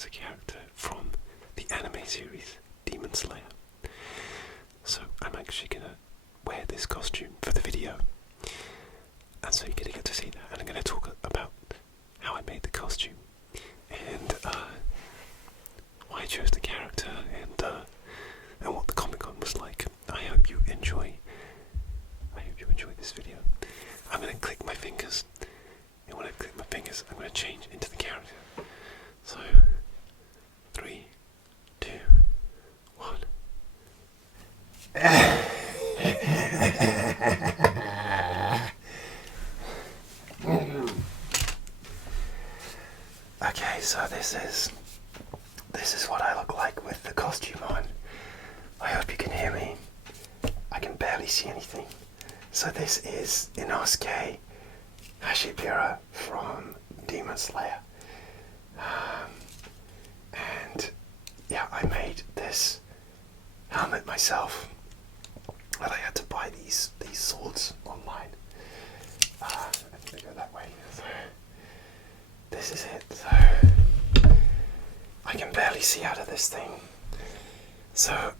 as a character from the anime series Demon Slayer. So I'm actually going to wear this costume for the video, and so you're going to get to see that, and I'm going to talk about how I made the costume, and why I chose the character, and what the Comic-Con was like. I hope you enjoy this video. I'm going to click my fingers, and when I click my fingers, I'm going to change into the character. So, 3, 2, 1. Okay, so this is what I look like with the costume on. I hope you can hear me. I can barely see anything. So this is Inosuke Hashibira from Demon Slayer. And yeah, I made this helmet myself. But I had to buy these swords online. I think they go that way. So this is it. So I can barely see out of this thing. So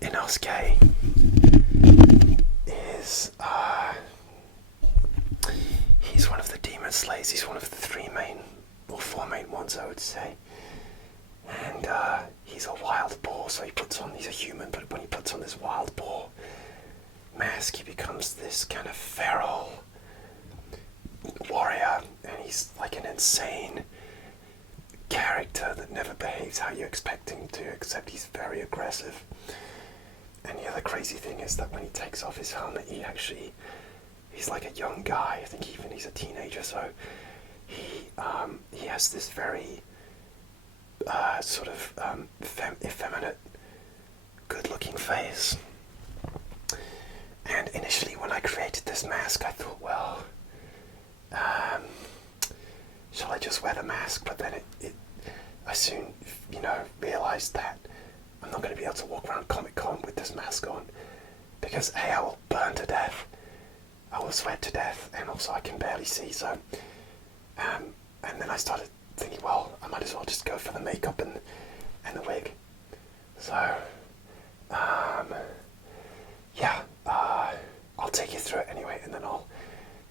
Inosuke is he's one of the Demon Slayers. He's one of the 4 main ones, I would say. And he's a wild boar, so he's a human, but when he puts on this wild boar mask, he becomes this kind of feral warrior, and he's like an insane character that never behaves how you expect him to, except he's very aggressive. And the other crazy thing is that when he takes off his helmet, he's like a young guy. I think even he's a teenager, so he has this very sort of effeminate, good-looking face. And initially, when I created this mask, I thought, well, shall I just wear the mask? But then I soon, realized that I'm not going to be able to walk around Comic-Con with this mask on, because A, I will burn to death, I will sweat to death, and also I can barely see. So, and then I started thinking, well, I might as well just go for the makeup and the wig. So, yeah, I'll take you through it anyway, and then I'll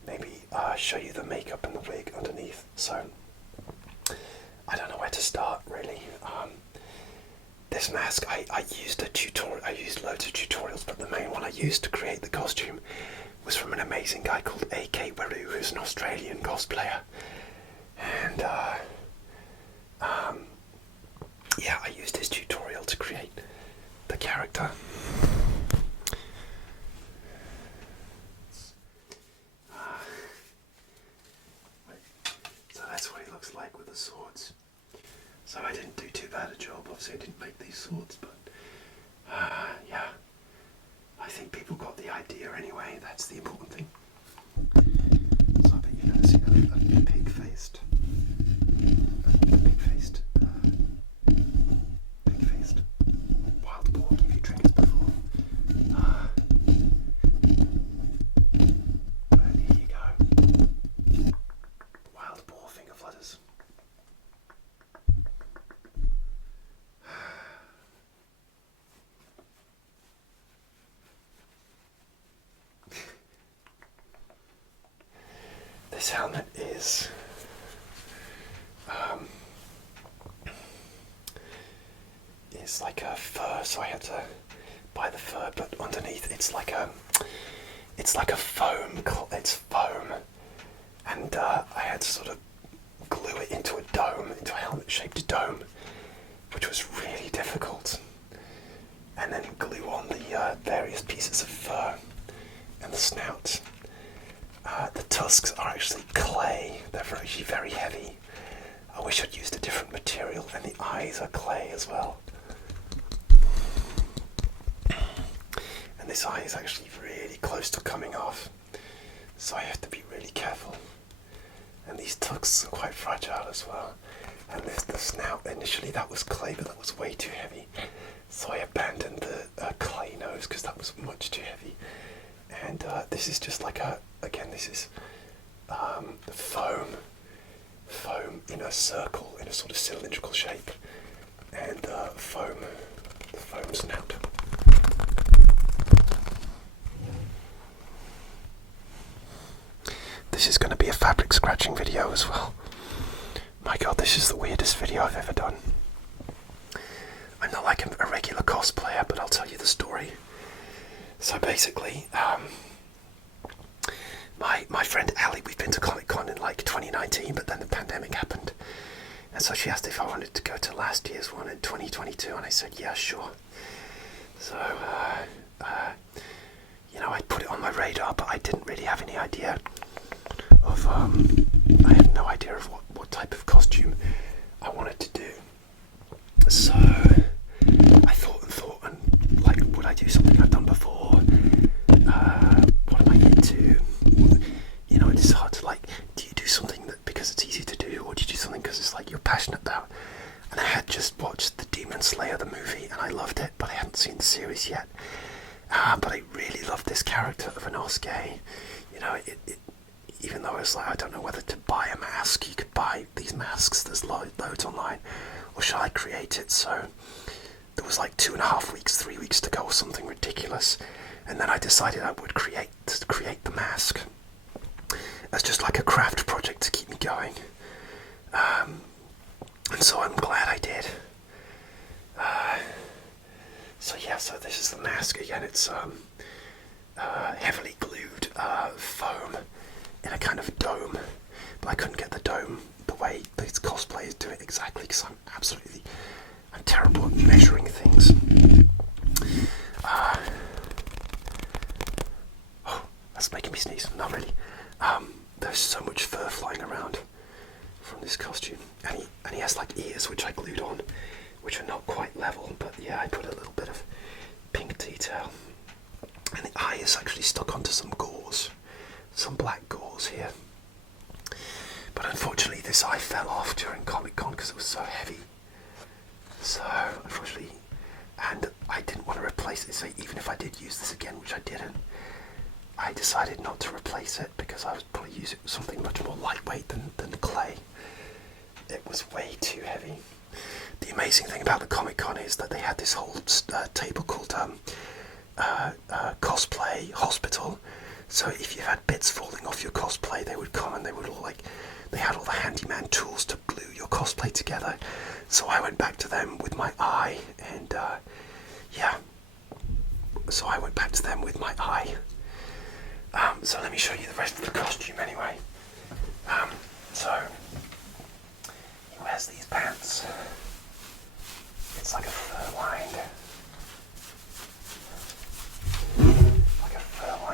maybe show you the makeup and the wig underneath. So, I don't know where to start, really. This mask, I used a tutorial. I used loads of tutorials, but the main one I used to create the costume was from an amazing guy called A.K. Waru, who's an Australian cosplayer. And, yeah, I used his tutorial to create the character. So that's what he looks like with the swords. So I didn't do too bad a job. Obviously I didn't make these swords, but yeah, I think people got the idea anyway. That's the important thing. So I bet you've never seen a pig-faced wild boar give you triggers before. Here you go. Wild boar finger flutters. This helmet is like a fur, so I had to buy the fur, but underneath it's like a foam. It's foam, and I had to sort of glue it into a dome, into a helmet-shaped dome, which was really difficult. And then glue on the various pieces of fur and the snout. The tusks are actually clay. They're actually very heavy. I wish I'd used a different material, and the eyes are clay as well. And this eye is actually really close to coming off, so I have to be really careful. And these tusks are quite fragile as well. And the snout, initially that was clay, but that was way too heavy. So I abandoned the clay nose because that was much too heavy. And this is just like this is the foam foam in a circle, in a sort of cylindrical shape, and the foam snout. This is going to be a fabric scratching video as well. My god, this is the weirdest video I've ever done. I'm not like a regular cosplayer, but I'll tell you the story. So basically, my friend Ali, we've been to Comic Con in like 2019, but then the pandemic happened. And so she asked if I wanted to go to last year's one in 2022, and I said, yeah, sure. So, you know, I put it on my radar, but I didn't really have any idea of, I had no idea of what type of costume I wanted to do. So, I thought, and like, would I do something I've done before? What am I into? You know, it's hard to like, do you do something that because it's easy to do, or do you do something because it's like you're passionate about? And I had just watched the Demon Slayer, the movie, and I loved it, but I hadn't seen the series yet. But I really loved this character of Inosuke. You know, even though I was like, I don't know whether to buy a mask. You could buy these masks, there's loads online, or shall I create it? So there was like 2.5 weeks, 3 weeks to go, or something ridiculous. And then I decided I would create the mask as just like a craft project to keep me going. And so I'm glad I did. So yeah, so this is the mask again. It's heavily glued foam in a kind of dome, but I couldn't get the dome the way these cosplayers do it exactly, because I'm terrible at measuring things. Oh, that's making me sneeze. Not really. There's so much fur flying around from this costume, and he has like ears which I glued on, which are not quite level, but yeah, I put a little bit of pink detail, and the eye is actually stuck onto some gauze, some black gauze here. But unfortunately, this eye fell off during Comic Con because it was so heavy. So unfortunately, and I didn't want to replace it. So even if I did use this again, which I didn't, I decided not to replace it because I was probably using something much more lightweight than clay. It was way too heavy. The amazing thing about the Comic Con is that they had this whole table called Cosplay Hospital. So if you had bits falling off your cosplay, they would come and they would all they had all the handyman tools to glue your cosplay together. So I went back to them with my eye, and yeah. So I went back to them with my eye. So let me show you the rest of the costume anyway. So he wears these pants. It's like a fur-lined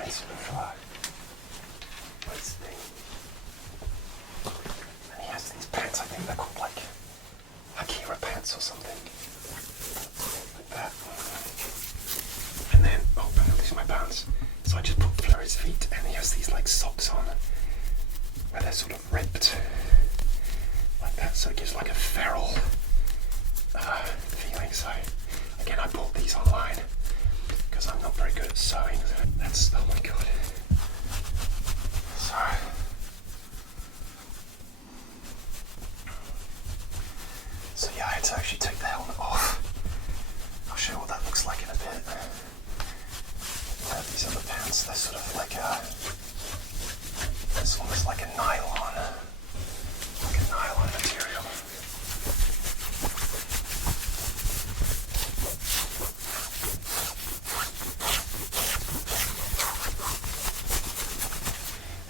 sort of waist thing. And he has these pants, I think they're called like Akira pants or something. Like that. And then, oh, these are my pants. So I just put Flurry's feet, and he has these like socks on where they're sort of ripped like that, so it gives like a feral feeling. So again, I bought these online because I'm not very good at sewing. That's, oh my god. So yeah, I had to actually take the helmet off. I'll show you what that looks like in a bit. These other pants, they're sort of like it's almost like a nylon material.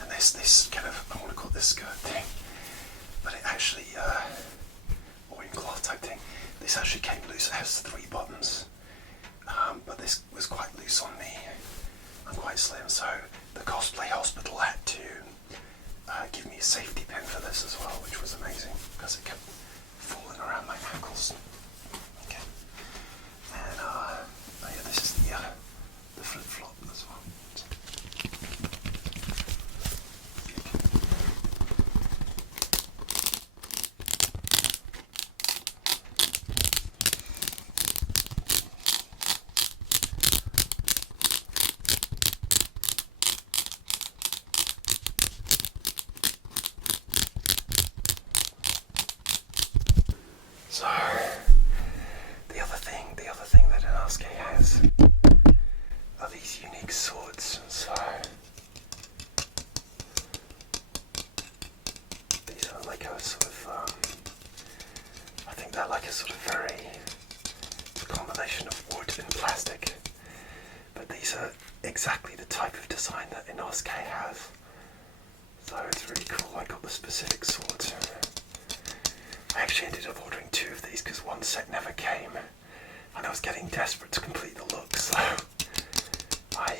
And this kind of, I want to call this skirt thing, but it actually, loincloth type thing, this actually came loose. It has 3 buttons, but this was quite loose on me. I'm quite slim, so the Cosplay Hospital had to give me a safety pin for this as well, which was amazing because it kept falling around my ankles. Okay, and yeah, this is the flip flop as well. sort of very combination of wood and plastic. But these are exactly the type of design that Inosuke has. So it's really cool. I got the specific swords. I actually ended up ordering 2 of these because one set never came. And I was getting desperate to complete the look, so I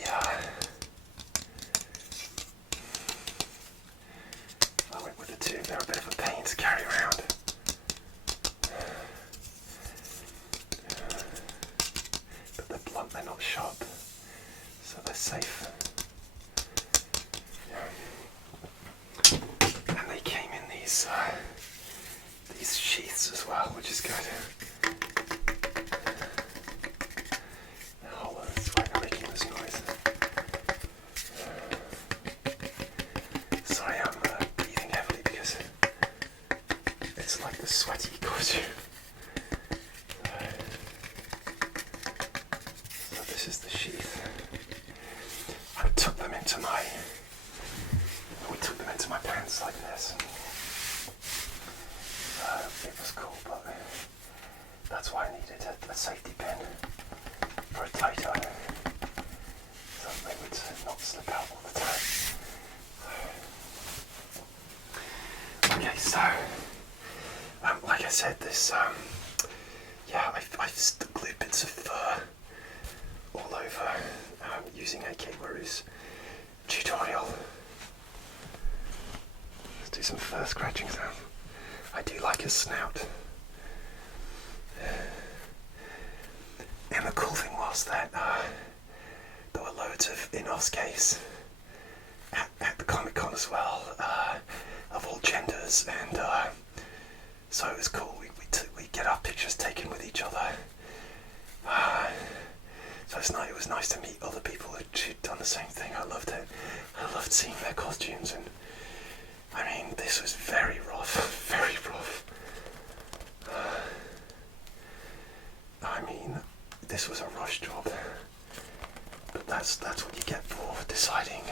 went with the 2. They're a bit of a pain to carry around. But they're blunt, they're not sharp, so they're safe. And they came in these sheaths as well, which is good. They're hollow, that's why they're making this noise. Sorry, I'm breathing heavily because it's like the sweaty costume. So this is the sheath. I took them into my pants like this. It was cool, but that's why I needed a safety pin for a tighter, so they would not slip out all the time. Okay, so like I said, this I've glued bits of fur all over using AK Waru's tutorial. Let's do some fur scratching sounds. I do like his snout. And the cool thing was that there were loads of Inosuke's at the Comic-Con as well, of all genders, and so it was cool. We get our pictures taken with each other. So it was nice to meet other people who'd done the same thing. I loved it. I loved seeing their costumes, and I mean, this was very rough, very rough. I mean, this was a rush job, but that's what you get for deciding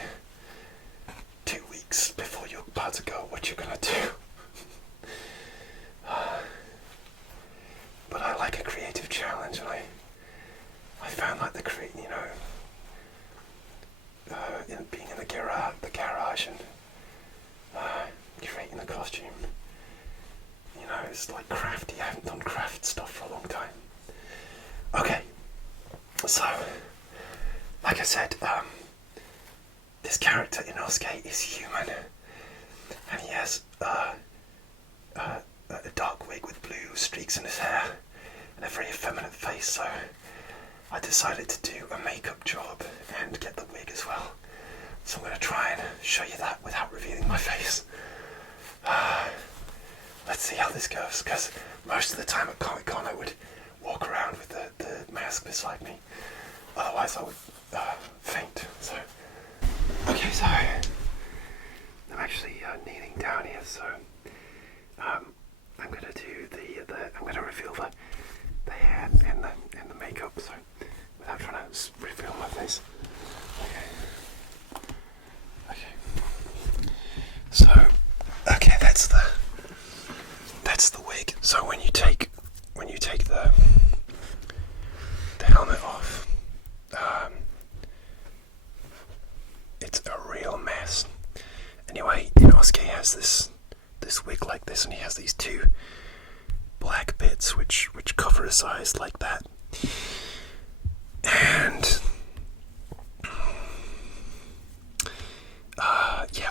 2 weeks before you're about to go what you're gonna do. But I like a creative challenge, and I found like in being in the garage and creating the costume, it's like crafty. I haven't done craft stuff for a long time. Okay, so like I said, this character Inosuke is human, and he has a dark wig with blue streaks in his hair and a very effeminate face, so I decided to do a makeup job and get the wig as well. So I'm going to try and show you that without revealing my face. Let's see how this goes, because most of the time at Comic-Con I would walk around with the mask beside me. Otherwise I would faint. So, okay, so I'm actually kneeling down here, so I'm going to do I'm going to reveal the hair and the makeup, so without trying to reveal my face. Okay. So, okay, that's the wig. So when you take the helmet off, it's a real mess. Anyway, Inosuke has this wig like this, and he has these 2 black bits which cover his eyes like that. And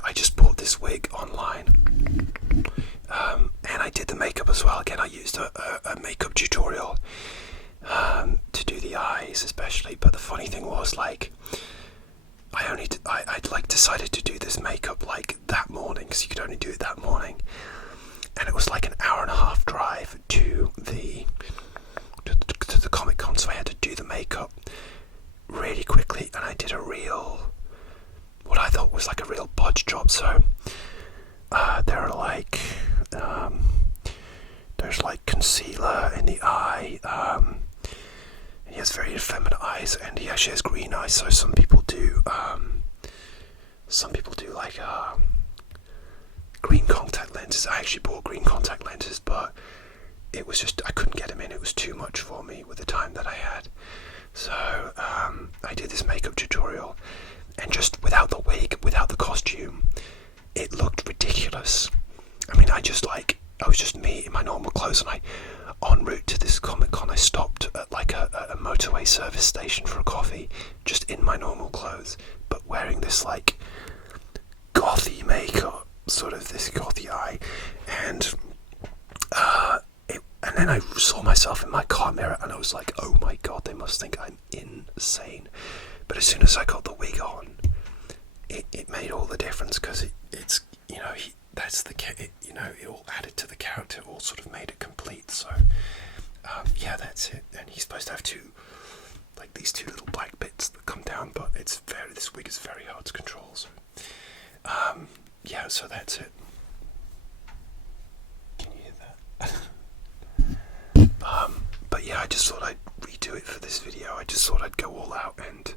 I just bought this wig online, and I did the makeup as well. Again, I used a makeup tutorial to do the eyes especially, but the funny thing was, like, I'd decided to do this makeup like that morning, because you could only do it that morning, and it was like an hour and a half drive to the Comic-Con, so I had to do the makeup really quickly, and I did what I thought was like a real bodge job. So there's like concealer in the eye, and he has very effeminate eyes, and he actually has green eyes, so some people do like green contact lenses. I actually bought green contact lenses, but it was just, I couldn't get him in. It was too much for me with the time that I had. So I did this makeup tutorial, and just without the wig, without the costume, it looked ridiculous. I mean, I was just me in my normal clothes, and en route to this Comic-Con, I stopped at like a motorway service station for a coffee, just in my normal clothes, but wearing this like gothy makeup, sort of this gothy eye, and then I saw myself in my car mirror, and I was like, oh my god, they must think I'm insane. But as soon as I got the wig on, it made all the difference, because it's, you know, it all added to the character, it all sort of made it complete. So yeah, that's it. And he's supposed to have these two little black bits that come down, but this wig is very hard to control. So yeah, so that's it. Can you hear that? But yeah, I just thought I'd redo it for this video. I just thought I'd go all out, and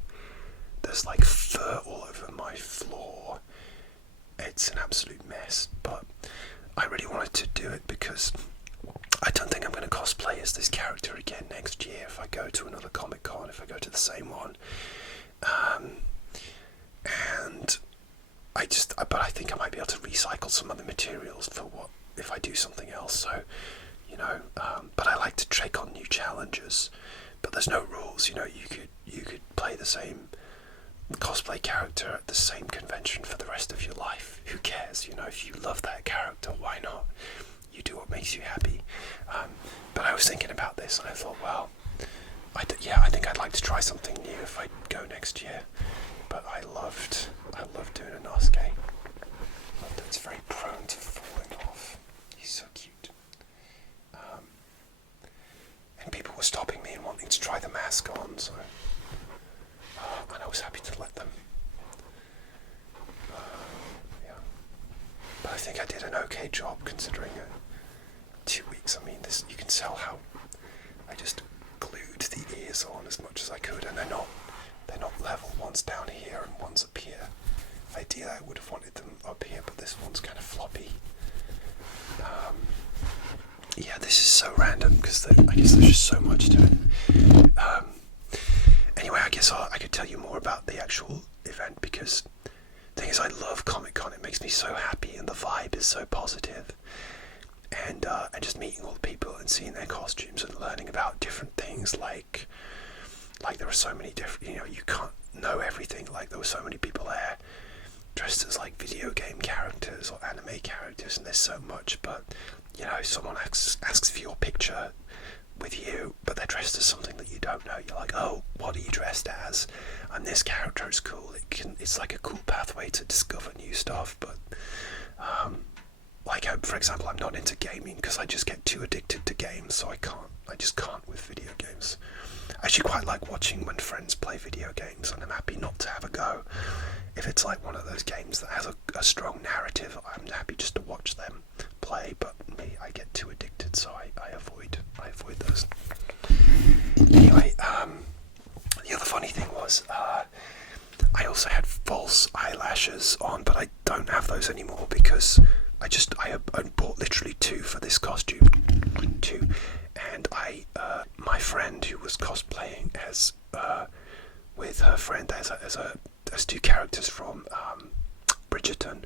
there's like fur all over my floor. It's an absolute mess, but I really wanted to do it because I don't think I'm going to cosplay as this character again next year if I go to another Comic-Con, if I go to the same one. And but I think I might be able to recycle some other materials for if I do something else. So, you know, but I like to take on new challenges, but there's no rules. You know, you could play the same cosplay character at the same convention for the rest of your life. Who cares? You know, if you love that character, why not? You do what makes you happy. But I was thinking about this, and I thought, well, I think I'd like to try something new if I go next year. But I loved doing Inosuke. It's very prone to falling off. He's so cute. And people were stopping me and wanting to try the mask on, so and I was happy to let them. Yeah. But I think I did an okay job considering 2 weeks. I mean, you can tell how I just glued the ears on as much as I could, and they're not level. One's down here and one's up here. Ideally, I would have wanted them up here, but this one's kind of floppy. Yeah, this is so random because I guess there's just so much to it. Anyway, I guess I could tell you more about the actual event, because the thing is, I love Comic-Con. It makes me so happy, and the vibe is so positive. And just meeting all the people and seeing their costumes and learning about different things, like there are so many different, you know, you can't know everything. Like, there were so many people there dressed as like video game characters or anime characters, and there's so much. But you know, someone asks for your picture with you, but they're dressed as something that you don't know. You're like, oh, what are you dressed as? And this character is cool. It's like a cool pathway to discover new stuff. But for example, I'm not into gaming because I just get too addicted to games, so I just can't with video games. I actually quite like watching when friends play video games, and I'm happy not to have a go. If it's like one of those games that has a strong narrative, I'm happy just to watch them play. But me, I get too addicted, so I avoid those. Anyway, the other funny thing was, I also had false eyelashes on, but I don't have those anymore because I bought literally 2 for this costume. 2. And my friend who was cosplaying as with her friend as 2 characters from Bridgerton.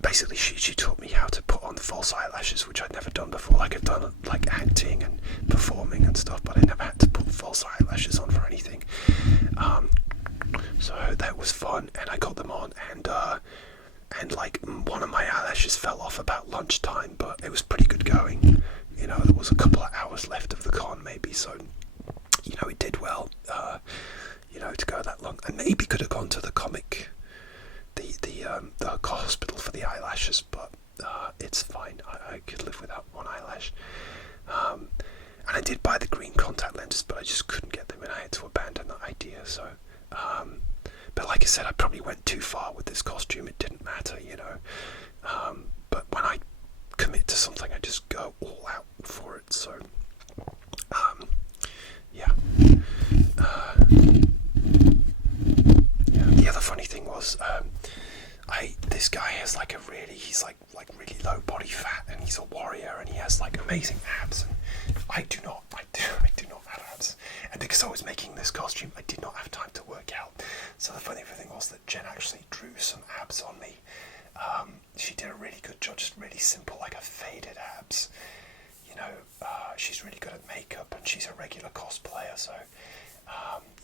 Basically, she taught me how to put on false eyelashes, which I'd never done before. Like, I've done like acting and performing and stuff, but I never had to put false eyelashes on for anything. So that was fun, and I got them on, and like one of my eyelashes fell off about lunchtime, but it was pretty good going. You know, there was a couple of hours left of the con, maybe, so you know, it did well. You know, to go that long. I maybe could have gone to the the hospital for the eyelashes, but it's fine. I could live without one eyelash. And I did buy the green contact lenses, but I just couldn't get them, and I had to abandon that idea. So, but like I said, I probably went too far with this costume. It didn't matter, you know. But when I commit to something, I just go all out for it. So, yeah. The other funny thing was, This guy has like he's like really low body fat, and he's a warrior, and he has like amazing abs, and I do not have abs, and because I was making this costume, I did not have time to work out. So the funny thing was that Jen actually drew some abs on me. She did a really good job, just really simple, like a faded abs. You know, she's really good at makeup, and she's a regular cosplayer, so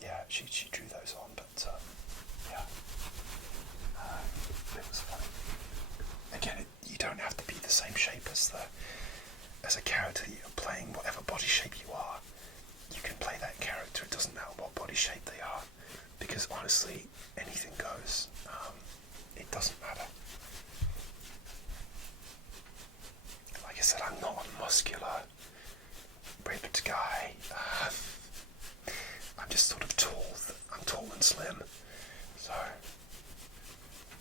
yeah, she drew those on, but yeah. It was funny. Again, you don't have to be the same shape as a character that you're playing. Whatever body shape you are, you can play that character. It doesn't matter what body shape they are, because honestly, anything goes. It doesn't matter. Like I said, I'm not a muscular, ripped guy. I'm just sort of tall. I'm tall and slim, so.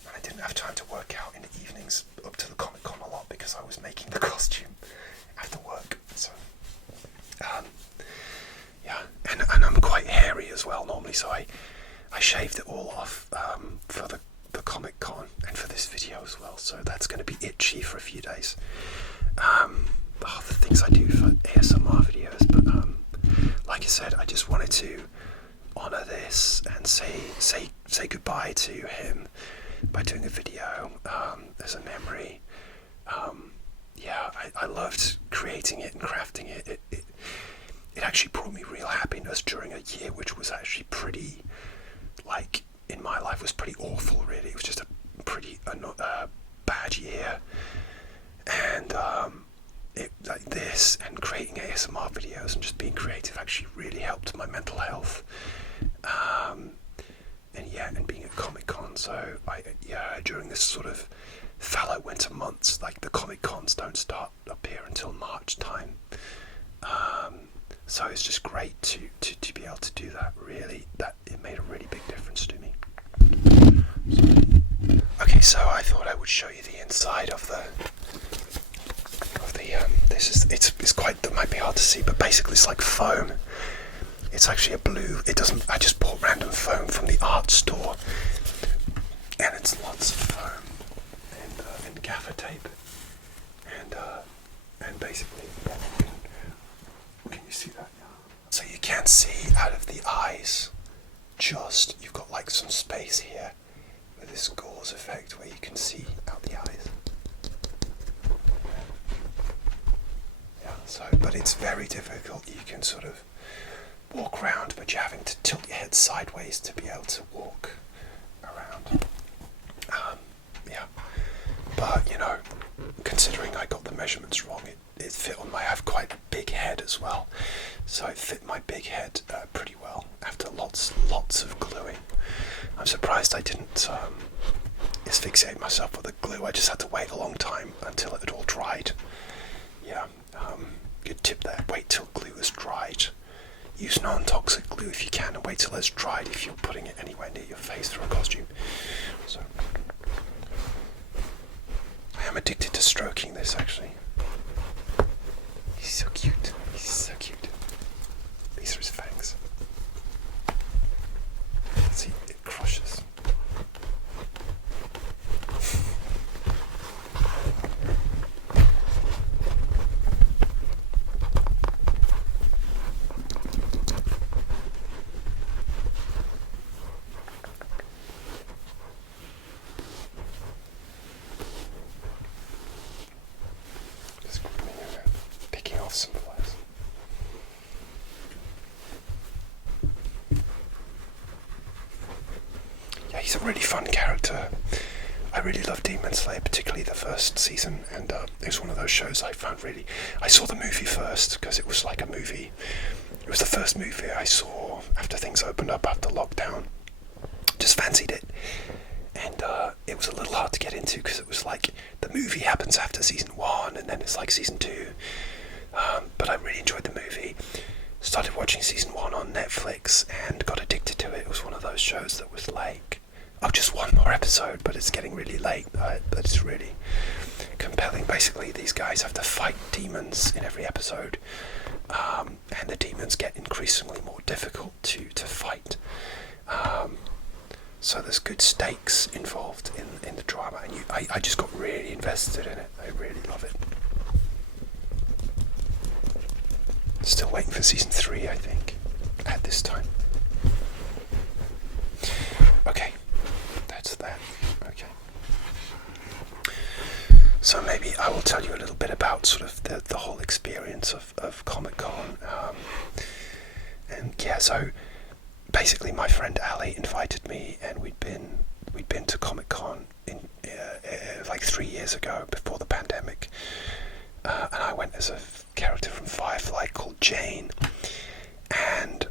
And I didn't have time to work out in the evenings up to the Comic-Con a lot because I was making the costume after work. So, yeah, and I'm quite hairy as well normally, so I shaved it all off for the Comic-Con and for this video as well. So that's going to be itchy for a few days. The things I do for ASMR videos, but like I said, I just wanted to honour this and say goodbye to him by doing a video as a memory. Yeah, I loved creating it and crafting it. It actually brought me real happiness during a year which was actually pretty, like, in my life was pretty awful, really. It was just a pretty bad year, and like this and creating ASMR videos and just being creative actually really helped my mental health. And being at Comic-Con, so during this sort of fallow winter months, like the Comic-Cons don't start up here until March time. So it's just great to be able to do that. Really, that it made a really big difference to me. Okay, so I thought I would show you the inside of the it's quite, it might be hard to see, but basically it's like foam. It's actually a blue. I just bought random foam from the art store, and it's lots of foam and gaffer tape, and basically, can you see that? So you can see out of the eyes. Just you've got like some space here with this gauze effect where you can see out the eyes. Yeah. So, but it's very difficult. You can sort of walk around, but you're having to tilt your head sideways to be able to walk around. Yeah, but you know, considering I got the measurements wrong, it fit on I have quite a big head as well, so it fit my big head pretty well after lots of gluing. I'm surprised I didn't asphyxiate myself with the glue. I just had to wait a long time until it had all dried. Yeah, good tip there. Wait till glue is dried. Use non-toxic glue if you can, and wait till it's dried if you're putting it anywhere near your face through a costume. So, I am addicted to stroking this, actually. He's so cute. He's so cute. These are his fangs. See, it crushes. Picking off some flies. Yeah, he's a really fun character. I really love Demon Slayer, particularly the first season, and it was one of those shows I found really. I saw the movie first because it was like a movie. It was the first movie I saw after things opened up after lockdown. Just fancied it, and it was a little hard to get into because it was like the movie happens after season 1, and then it's like season 2. But I really enjoyed the movie. Started watching season 1 on Netflix and got addicted to it. It was one of those shows that was like, oh, just one more episode, but it's getting really late. But it's really compelling. Basically, these guys have to fight demons in every episode, and the demons get increasingly more difficult to fight. So there's good stakes involved in the drama, and I just got really invested in it. I really love it. Still waiting for season 3, I think, at this time. Okay, that's that. Okay. So maybe I will tell you a little bit about sort of the whole experience of Comic-Con. And yeah, so basically my friend Ali invited me, and we'd been to Comic-Con in like 3 years ago, before the pandemic. And I went as a character from Firefly called Jane. And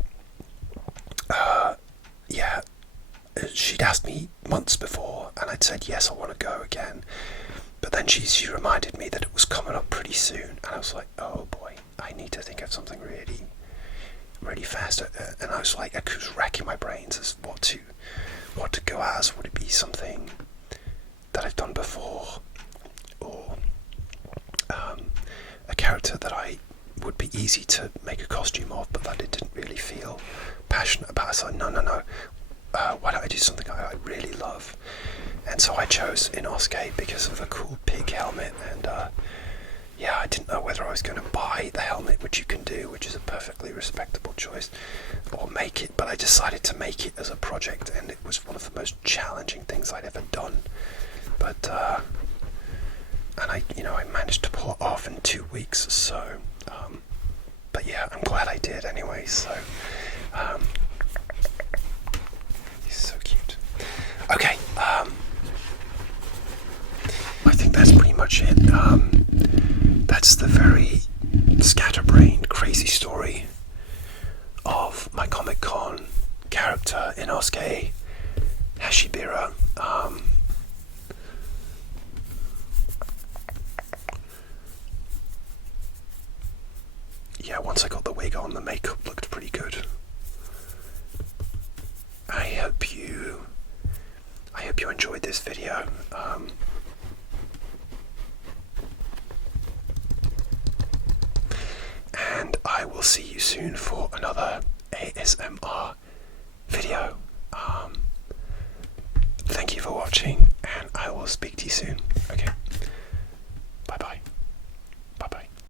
yeah, she'd asked me months before, and I'd said yes, I want to go again. But then she reminded me that it was coming up pretty soon, and I was like, oh boy, I need to think of something really, really fast. And I was like, I was racking my brains as what to go as. Would it be something that I've done before, or a character that I would be easy to make a costume of, but that I didn't really feel passionate about? So no. Why don't I do something I really love? And so I chose Inosuke because of the cool pig helmet, and yeah, I didn't know whether I was going to buy the helmet, which you can do, which is a perfectly respectable choice, or make it, but I decided to make it as a project, and it was one of the most challenging things I'd ever done. But and I managed to pull it off in 2 weeks, so but yeah, I'm glad I did anyway. So he's so cute. Okay, I think that's pretty much it. That's the very scatterbrained, crazy story of my Comic-Con character, Inosuke Hashibira. Yeah, once I got the wig on, the makeup looked pretty good. I hope you enjoyed this video. And I will see you soon for another ASMR video. Thank you for watching, and I will speak to you soon. Okay.